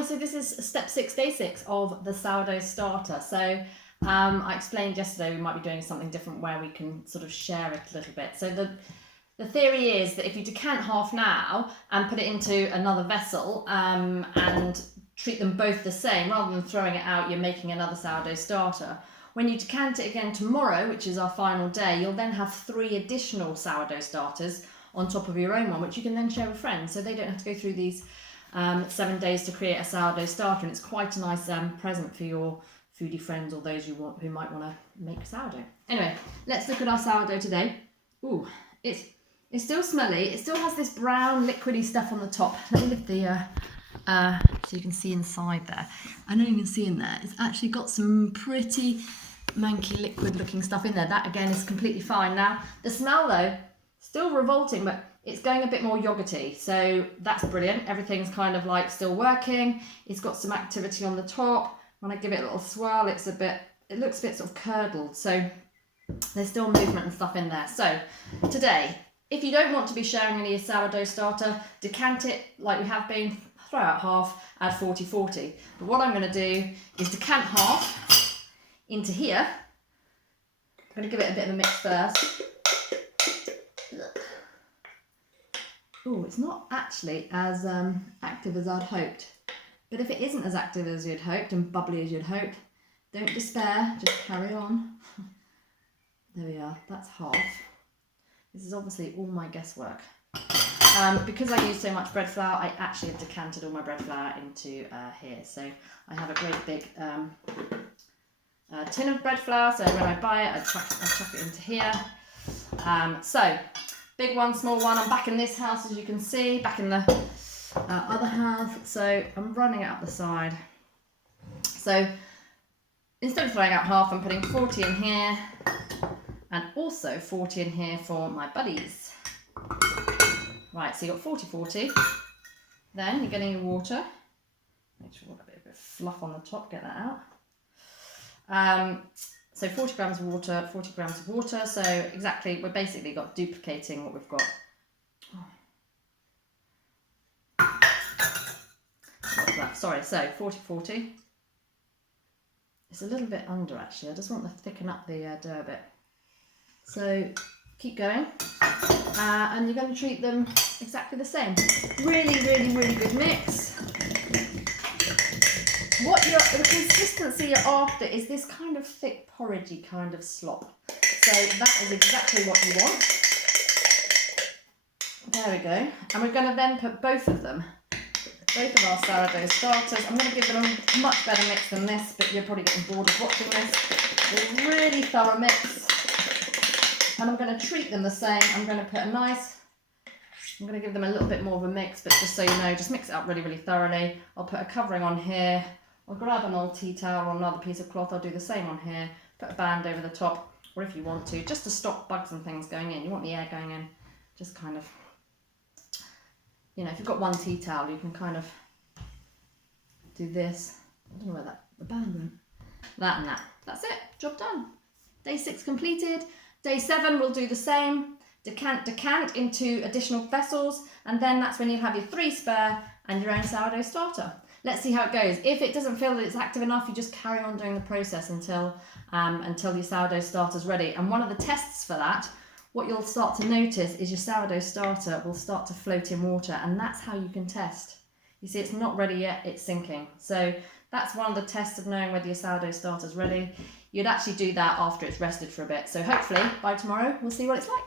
Hi, so this is step 6, day 6 of the sourdough starter. So I explained yesterday we might be doing something different where we can sort of share it a little bit. So the theory is that if you decant half now and put it into another vessel and treat them both the same, rather than throwing it out, you're making another sourdough starter. When you decant it again tomorrow, which is our final day, you'll then have 3 additional sourdough starters on top of your own one, which you can then share with friends, so they don't have to go through these 7 days to create a sourdough starter. And it's quite a nice present for your foodie friends or those who might want to make sourdough. Anyway, let's look at our sourdough today. Ooh, it's still smelly. It still has this brown liquidy stuff on the top. Let me lift the so you can see inside there. I know you can see in there. It's actually got some pretty manky liquid looking stuff in there. That again is completely fine. Now the smell though, still revolting, but it's going a bit more yogurty, so that's brilliant. Everything's kind of like still working. It's got some activity on the top. When I give it a little swirl, it looks a bit sort of curdled, so there's still movement and stuff in there. So today, if you don't want to be sharing any sourdough starter, decant it like we have been, throw out half, add 40-40. But what I'm going to do is decant half into here. I'm going to give it a bit of a mix first. Oh, it's not actually as active as I'd hoped. But if it isn't as active as you'd hoped and bubbly as you'd hoped, don't despair, just carry on. There we are, that's half. This is obviously all my guesswork. Because I use so much bread flour, I actually have decanted all my bread flour into here. So I have a great big tin of bread flour, so when I buy it, I chuck it into here. So, big one, small one. I'm back in this house, as you can see, back in the other house. So I'm running it up the side. So instead of throwing out half, I'm putting 40 in here and also 40 in here for my buddies. Right, so you've got 40-40. Then you're getting your water. Make sure we've got a bit of fluff on the top, get that out. So 40 grams of water, 40 grams of water. So exactly, we're basically got duplicating what we've got. What's that? Sorry, so 40-40. It's a little bit under actually. I just want to thicken up the dough a bit. So keep going. And you're going to treat them exactly the same. Really, really, really good mix. The consistency you're after is this kind of thick porridgey kind of slop. So that is exactly what you want. There we go. And we're going to then put both of our sourdough starters. I'm going to give them a much better mix than this, but you're probably getting bored of watching this. A really thorough mix. And I'm going to treat them the same. I'm going to give them a little bit more of a mix, but just so you know, just mix it up really, really thoroughly. I'll put a covering on here. I'll grab an old tea towel or another piece of cloth. I'll do the same on here. Put a band over the top, or if you want to, just to stop bugs and things going in. You want the air going in. Just kind of, you know, if you've got one tea towel, you can kind of do this. I don't know where the band went. That and that. That's it. Job done. Day 6 completed. Day 7 we'll do the same. Decant into additional vessels, and then that's when you'll have your 3 spare and your own sourdough starter. Let's see how it goes. If it doesn't feel that it's active enough, you just carry on doing the process until your sourdough starter's ready. And one of the tests for that, what you'll start to notice is your sourdough starter will start to float in water, and that's how you can test. You see, it's not ready yet, it's sinking. So that's one of the tests of knowing whether your sourdough starter's ready. You'd actually do that after it's rested for a bit. So hopefully by tomorrow, we'll see what it's like.